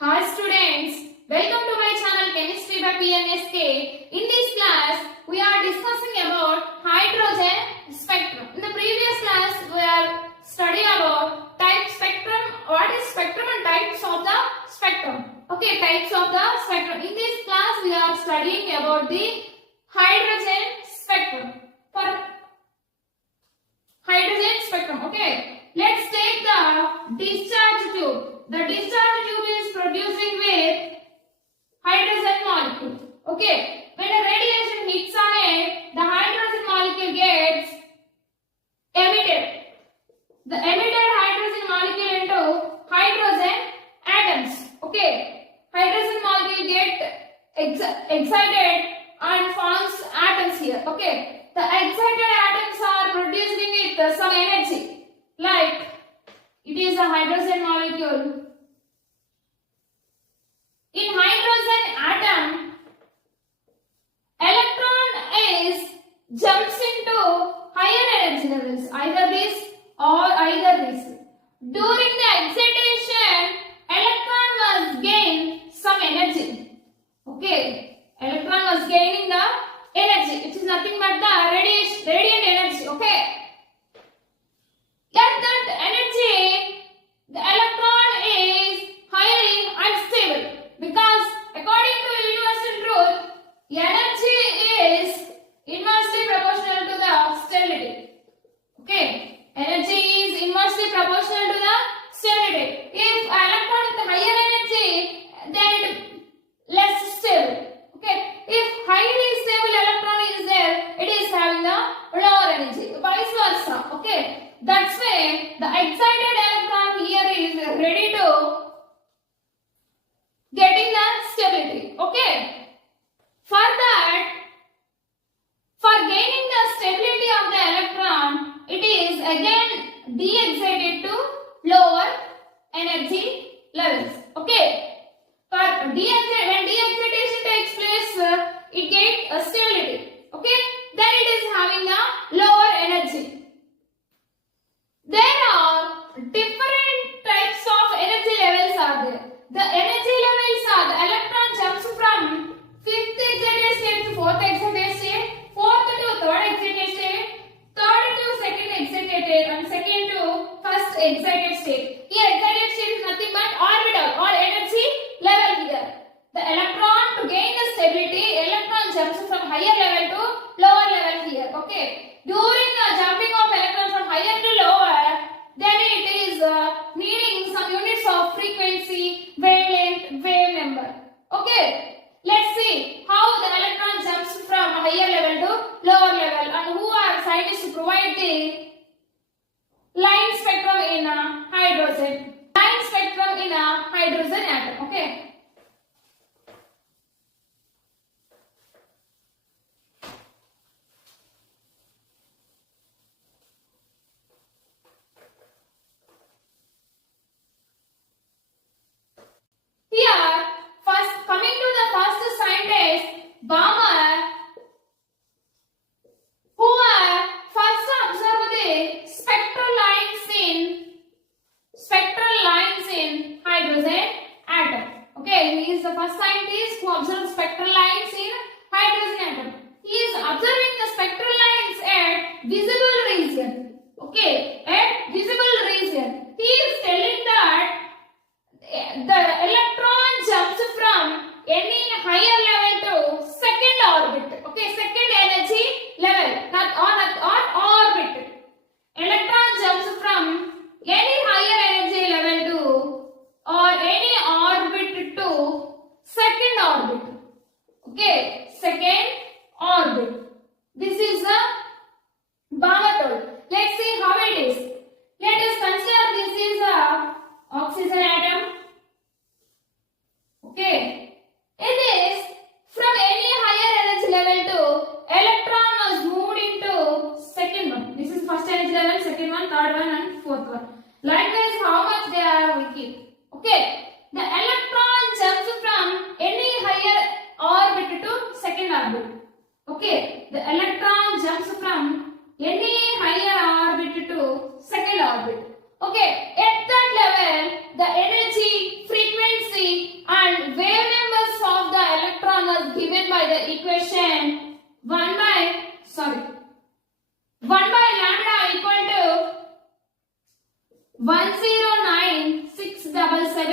Hi students, welcome to my channel Chemistry by PNSK. In this class, we are discussing about hydrogen spectrum. In the previous class, we are studying about type spectrum, what is spectrum and types of the spectrum. Okay, types of the spectrum. In this class, we are studying about the hydrogen spectrum. For hydrogen spectrum, okay. Let's take the discharge tube. The discharge tube is producing with hydrogen molecule. Okay. When a radiation hits on it, the hydrogen molecule gets emitted. The emitted hydrogen molecule into hydrogen atoms. Okay. Hydrogen molecule get excited and forms atoms here. Okay. The excited atoms are producing with some energy. Like it is a hydrogen molecule. In hydrogen atom, electron jumps into higher energy levels, either this or either this. During the excitation, electron was gain some energy. Okay, electron was gaining the energy. It is nothing but the radiant energy. Okay. At that energy, the electron is highly unstable because according to universal truth, energy is inversely proportional to the stability. Okay, energy is inversely proportional to the stability. If electron with higher energy, then it less stable. Okay, if highly stable electron is there, it is having the lower energy. Vice versa. Okay. That's why the excited electron here is ready to getting the stability. Okay. For that, for gaining the stability of the electron, it is again de-excited to lower energy levels. Okay. When de-excitation takes place, it gets a stability. Okay. Then it is having a lower energy. There are different types of energy levels are there. The energy levels are the electron jumps from 5th excited state to 4th excited state, 4th to 3rd excited state, 3rd to 2nd excited state, and 2nd to 1st excited state. Here excited state is nothing but orbital or energy level here. The electron, to gain the stability, electron jumps from higher level to lower level here. Okay. During the jumping of electron from higher to lower, then it is needing some units of frequency, wavelength, wave number. Okay. Let's see how the electron jumps from higher level to lower level and who are scientists to provide the line spectrum in a hydrogen. Line spectrum in a hydrogen atom. Okay. Here, first coming to the first scientist, Balmer, who first observed the spectral lines in hydrogen atom. Okay, he is the first scientist who observed spectral lines in hydrogen atom. He is observing the spectral lines at visible region. Okay, at visible region. He is telling that the electron jumps from any higher level to second orbit. Okay, second energy level, not orbit. Electron jumps from any higher energy level to or any orbit to second orbit. Okay, second orbit. This is a Balmer told. Let's see how it is. Let us consider this is a oxygen atom. Okay. It is from any higher energy level to electron was moved into second one. This is first energy level, second one, third one and fourth one. Likewise, how much they are we keep. Okay. The electron jumps from any higher orbit to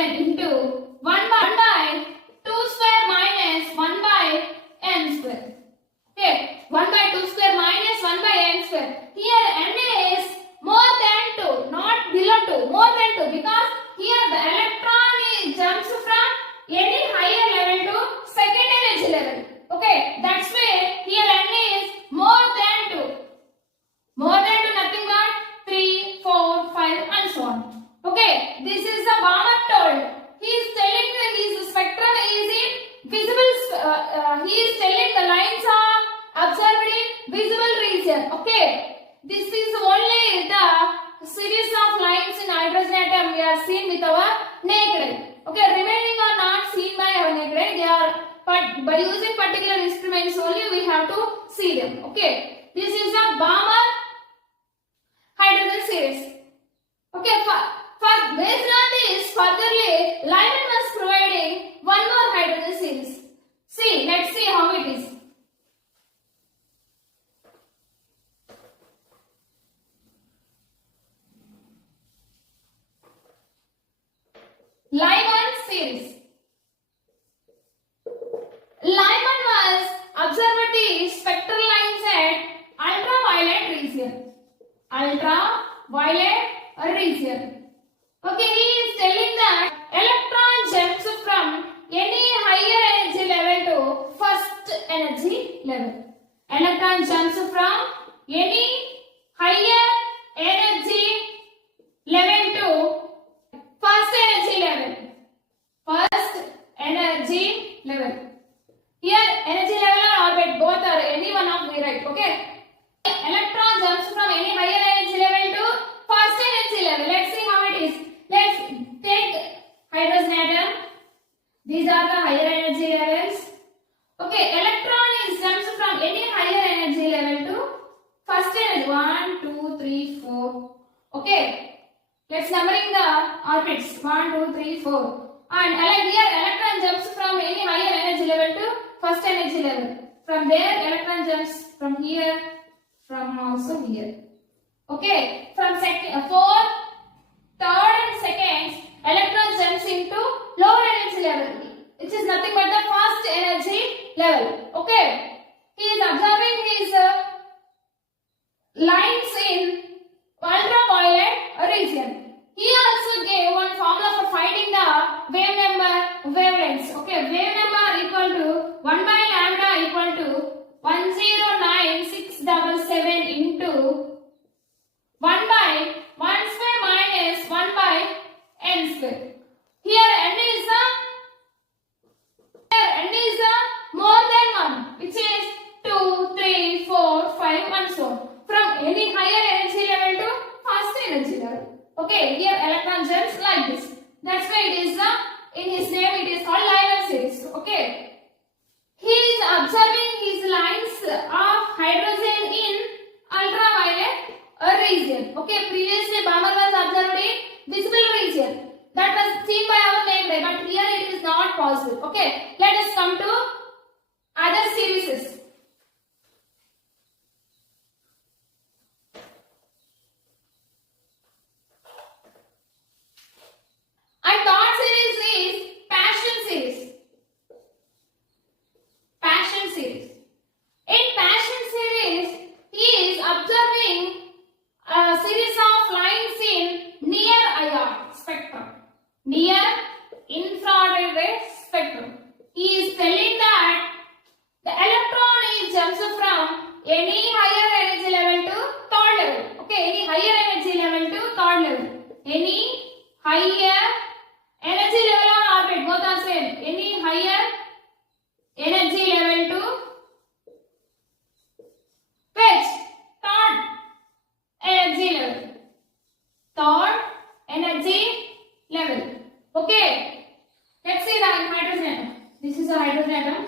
11 into 1 by 2 square minus 1 by n square. Okay, 1 by 2 square minus 1 by n square. Here n is more than 2, not below 2, more than 2, because here the electron jumps from any higher level to second energy level. Okay, that's why here n is more than 2. More than 2 nothing but 3, 4, 5 and so on. Okay, this is the Balmer told. He is telling that his spectrum is in visible, he is telling the lines are observed in visible region. Okay, this is only the series of lines in hydrogen atom we are seen with our naked eye. Okay, remaining are not seen by our naked eye. They are, but by using particular instruments only we have to see them. Okay, this is the Balmer hydrogen series. Okay, for based on this, furtherly, Lyman was providing one more hydrogen series. See, let's see how it is. Lyman series. Lyman was observed the spectral lines at ultraviolet region. Ultraviolet region. Okay, he is telling that electron jumps from any higher energy level to first energy level. Electron jumps from any higher energy level to first energy level. First energy level. Here energy level and orbit both are any one of the right. Okay. Electron jumps from any higher energy level to first energy level. Let's see how it is. Let's take hydrogen atom. These are the higher energy levels. Okay, electron is jumps from any higher energy level to first energy. 1, 2, 3, 4. Okay, let's numbering the orbits. 1, 2, 3, 4. And here electron jumps from any higher energy level to first energy level. From there, electron jumps from here, from also here. Okay, from second, fourth, third and second, electron jumps into lower energy level, which is nothing but the first energy level. Okay, he is observing his lines in ultraviolet region. He also gave one formula for finding the wavelengths. Okay, wave number equal to 1 by lambda equal to 109677 into 1 by 1 square minus 1 by n square. Here n is more than 1, which is 2, 3, 4, 5 and so on. From any higher energy level to first energy level. Okay, here electron jumps like this. That's why it is in his name it is called Lyman series. Okay, he is observing his lines of hydrogen in ultraviolet region. Okay, previously Balmer was observed in visible region. That was seen by our naked eye, but here it is not possible. Okay, let us come to other series. And third series is passion series. Passion series. In passion series, he is observing a series of lines in near IR spectrum. Near infrared ray spectrum. He is telling that the electron is jumps from any higher energy level to third level. Okay, any higher energy level to third level. Any higher energy level on orbit, both are same. Any higher energy level to which? Third energy level. Third energy level. Okay. Let's see the hydrogen atom. This is a hydrogen atom.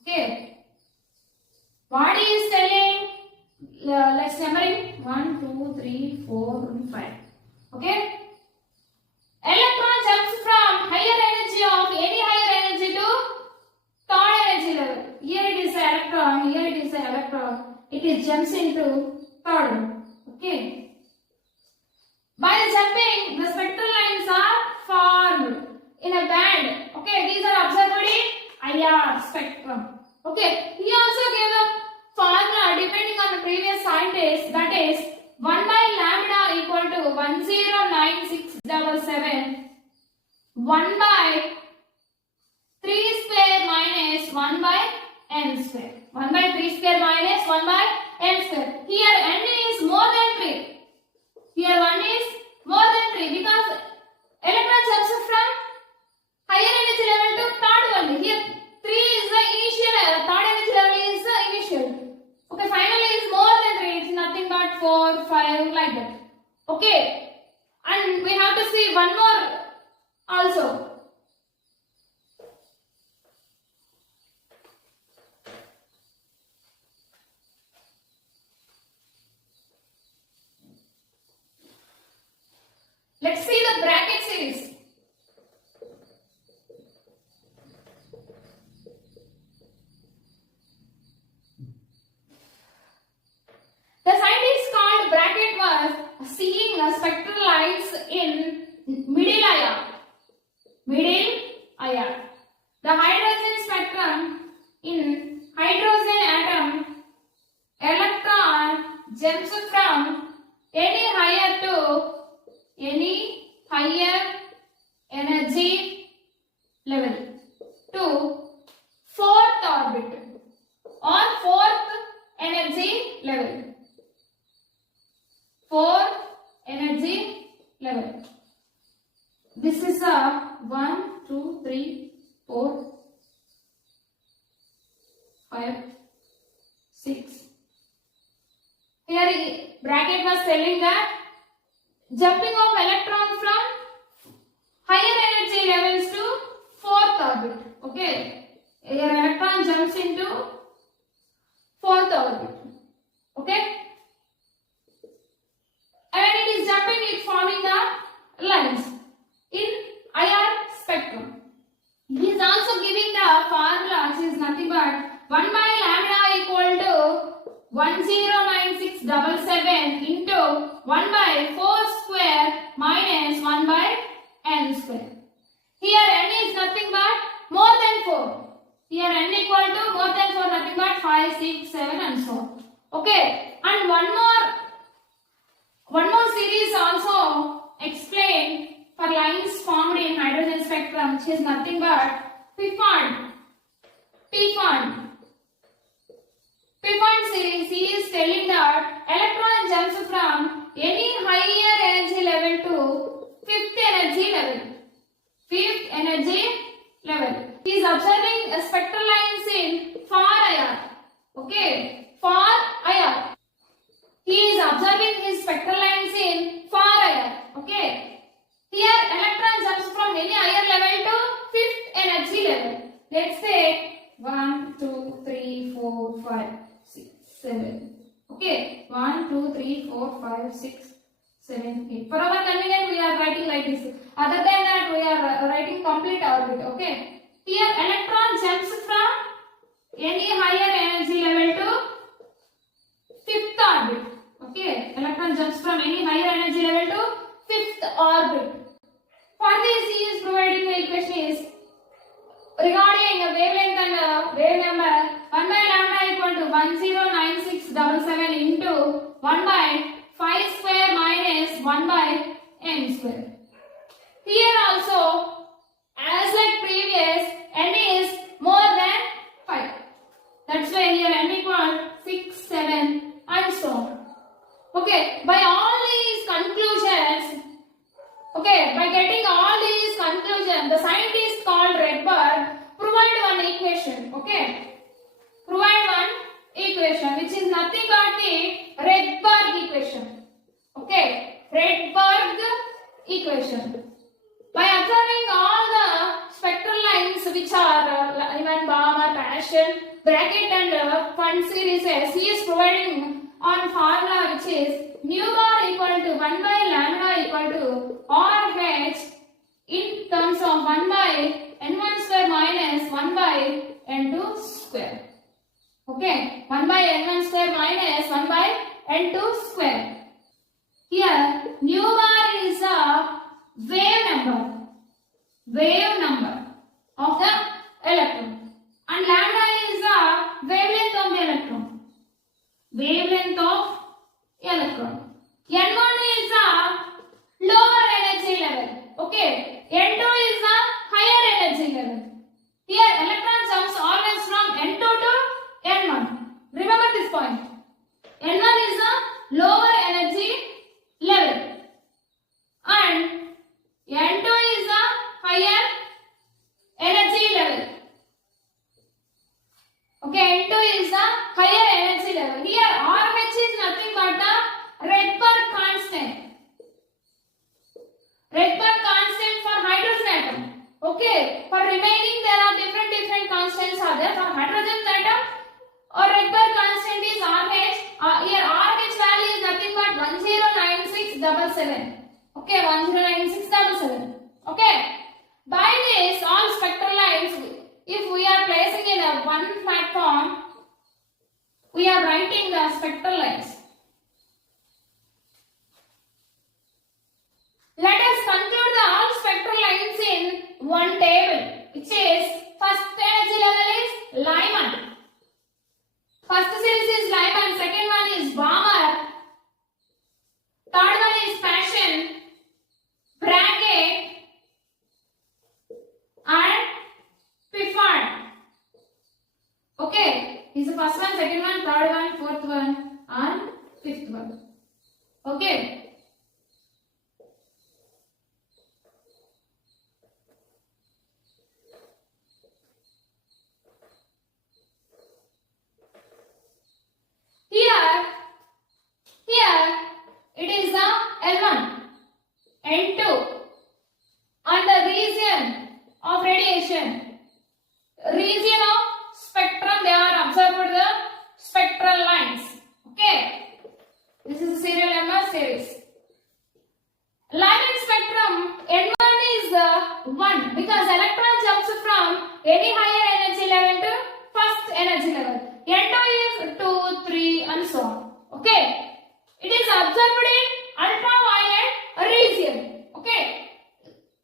Okay. What he is telling? Let's numbering 1, 2, 3, 4, and 5. Okay. Electron jumps from higher energy of any higher energy to third energy level. Here it is an electron. Here it is an electron. It is jumps into third. Okay. spectrum. Okay, he also gave the formula depending on the previous scientist, that is 1 by lambda equal to 109677, 1 by 3 square minus 1 by n square. 1 by 3 square minus 1 by n square. Here n is more than 3. Here 1 is more than 3 because electron jumps from higher energy level to third only. Here 3 is the initial, third energy level is the initial. Okay, finally is more than 3. It's nothing but 4, 5 like that. Okay, and we have to see one more also. Let's see the bracket series. The scientist called bracket was seeing the spectral lines in middle IR. Middle IR. The hydrogen spectrum in hydrogen atom, electron jumps from any higher to any higher energy level to fourth orbit or fourth energy level. Fourth energy level. This is a 1, 2, 3, 4, 5, 6. Here bracket was telling that jumping of electron from higher energy levels to fourth orbit. Okay, your electron jumps into fourth orbit. Okay, and it is jumping, it forming the lines in IR spectrum. He is also giving the formula, which is nothing but 1 by lambda equal to 109677 into 1 by 4 square minus 1 by n square. Here n is nothing but more than 4. Here n equal to more than 4, nothing but 5, 6, 7 and so on. Okay, and one more series also explained for lines formed in hydrogen spectrum, which is nothing but Pfund series. He is telling that electron jumps from any higher energy level to fifth energy level. Fifth energy level. He is observing spectral lines in far IR. Okay, far IR. He is observing his spectral lines in far IR. Okay. Here electron jumps from any higher level to fifth energy level. Let's say 1, 2, 3, 4, 5, 6, 7. Okay. 1, 2, 3, 4, 5, 6, 7, 8. For our convenience, we are writing like this. Other than that, we are writing complete orbit. Okay. Here electron jumps from any higher energy level to fifth orbit. Okay. Electron jumps from any higher energy level to fifth orbit. For this, he is providing the equation is regarding a wavelength and a wave number 1 by lambda equal to 109677 into 1 by 5 square minus 1 by n square. Here also, as like previous, n is more than 5. That's why here n equal 6, 7 and so on. Okay, by all these conclusions, by getting all these conclusions, the scientist called Redberg provide one equation. Provide one equation which is nothing but the Redberg equation. Redberg equation. By observing all the spectral lines which are even Balmer, Paschen, bracket and Pfund series, he is providing on formula which is mu bar equal to 1 by lambda equal to RH in terms of 1 by n1 square minus 1 by n2 square. 1 by n1 square minus 1 by n2 square. Here mu bar is a wave number of the electron and lambda For remaining, there are different constants are there. For hydrogen atom, our Rydberg constant is RH. Here RH value is nothing but 109677. Okay, 109677. Okay. By this, all spectral lines, if we are placing in a one platform, we are writing the spectral lines. Let us conclude the all spectral lines in one table, which is first energy level is Lyman. First series is Lyman, second one is Balmer, third one is Passion, Brackett, and Piffard. Okay, this is the first one, second one, third one, fourth one, and fifth one. Okay. Here it is the L1, N2, and the region of radiation, region of spectrum, they are observed the spectral lines. Okay, this is the serial number series. Lyman spectrum, N1 is 1 because electron jumps from any higher energy level to first energy level. N2 is 2, 3 and so on. Okay, it is observed in ultraviolet region. Okay,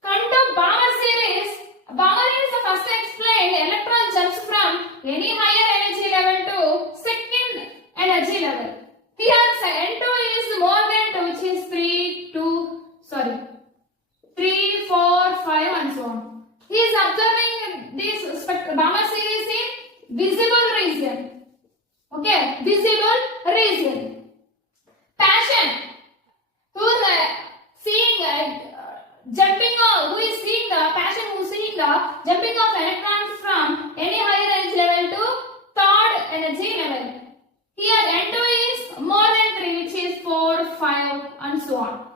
come to Balmer series. Balmer is the first explained electron jumps from any higher energy level to second energy level. Here N2 is more than 2, which is 3, 4, 5 and so on. He is observing this Balmer series in visible region. Okay, visible region. Passion. Who is seeing jumping of, who is seeing the passion, who is seeing the jumping of electrons from any higher energy level to third energy level. Here N2 is more than 3, which is 4, 5 and so on.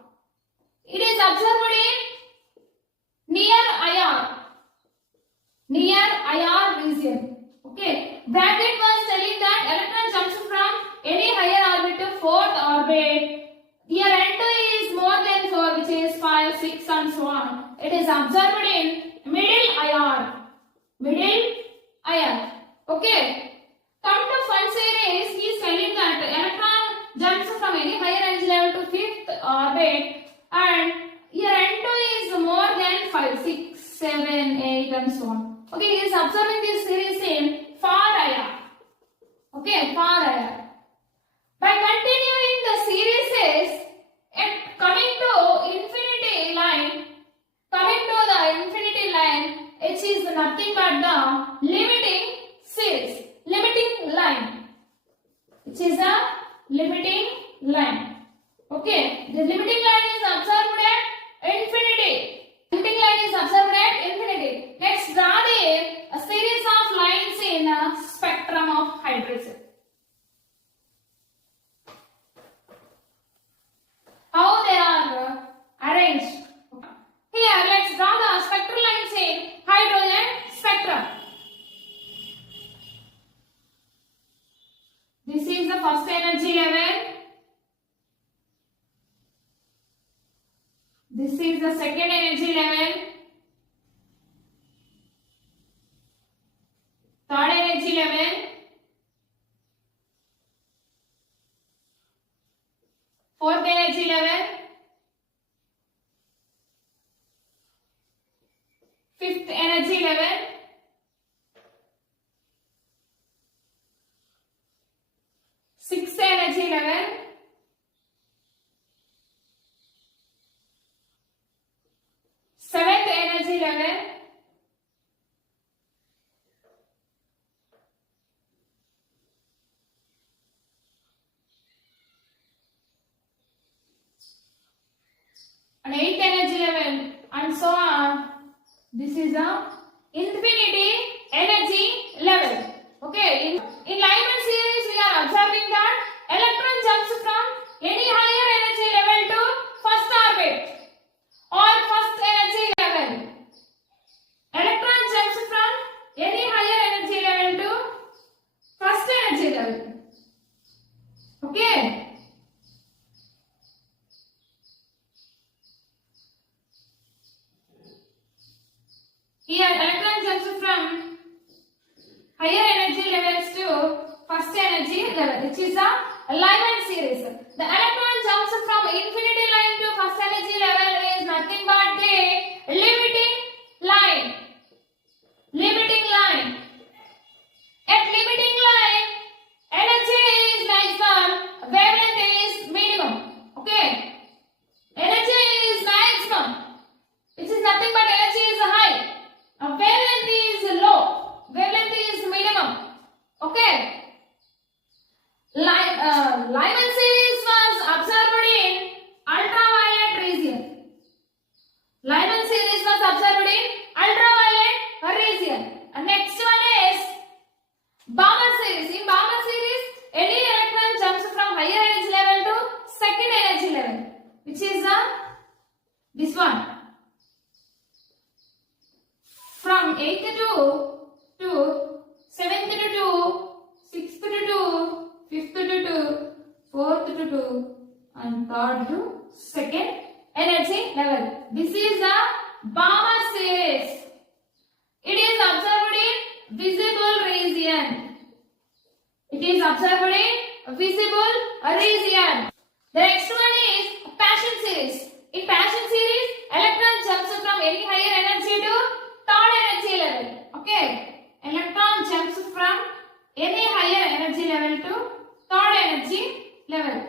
It is observed in near IR region. Okay, Brackett was telling that electron jumps from any higher orbit to fourth orbit. Here N2 is more than 4, which is 5, 6 and so on. It is observed in middle IR. Okay. Come to fun series, he is telling that electron jumps from any higher energy level to fifth orbit, and here N2 is more than 5, 6, 7, 8 and so on. Okay, he is observing this series in far IR. Okay, far IR. By continuing the series and coming to infinity line, which is nothing but the limiting series, limiting line, which is a limiting line. Okay, the limiting line is observed at infinity. Limiting line is observed at infinity. Let's draw a series of lines in a spectrum of hydrogen. How they are arranged. Here, let's draw the spectral lines in hydrogen spectrum. This is the first energy level. This is the second energy level. Third energy level. Fourth energy level. Fifth energy level. Sixth energy level. Seventh energy level. And eighth energy level and so on. This is the infinity energy level. Okay, in Lyman series we are observing that electron jumps from any higher energy level to first orbit or first energy level. Electron Here electron jumps from higher energy levels to first energy level, which is the Lyman series. The electron jumps from infinity line to first energy level is nothing but the limiting line. Limiting line. At limiting line, energy is maximum, wavelength is minimum. Okay. Energy is maximum, which is nothing but energy is high. Wavelength is low. Wavelength is minimum. Okay. Lyman series was observed in ultraviolet region. Lyman series was observed in ultraviolet region. And next one is Balmer series. In Balmer series, any electron jumps from higher energy level to second energy level, which is this one. From 8th to 7th to 2, 6th to 2, 5th to 2, 4th to 2, and 3rd to second energy level. This is the Balmer series. It is observed in visible region. It is observed in visible region. The next one is Passion series. In Passion series, electron jumps from any higher energy to third energy level. Okay. Electron jumps from any higher energy level to third energy level,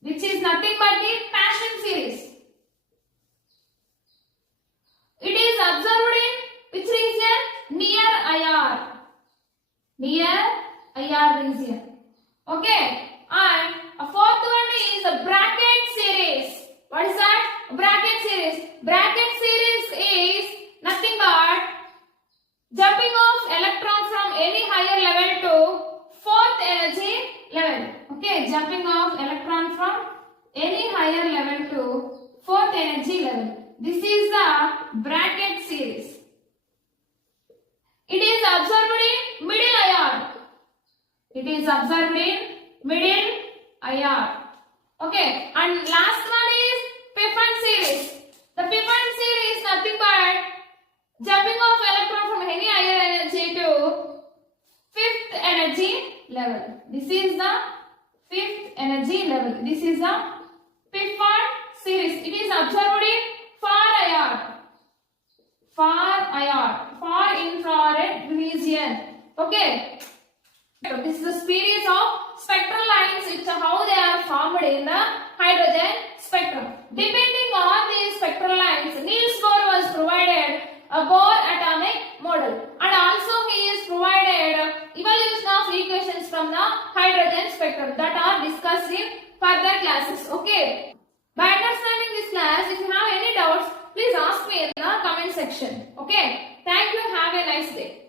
which is nothing but the Passion series. It is observed in which region? Near IR. Near IR region. Okay. And a fourth one is a bracket series. What is that? Bracket series. Bracket series is nothing but jumping off electron from any higher level to fourth energy level. Okay. Jumping off electron from any higher level to fourth energy level. This is the bracket series. It is observed in middle IR. It is observed in middle IR. Okay. And last one is Piffin series. The Piffin series is nothing but jumping off electron from any higher energy to fifth energy level. This is the fifth energy level. This is the Piffin series. It is observed in far IR. Far IR. Far infrared region. Okay. This is a series of spectral lines. It's how they are formed in the hydrogen spectrum. Depending on these spectral lines, Niels Bohr was provided a Bohr atomic model, and also he is provided evaluation of equations from the hydrogen spectrum that are discussed in further classes. Okay. By understanding this class, if you have any doubts, please ask me in the comment section. Okay. Thank you. Have a nice day.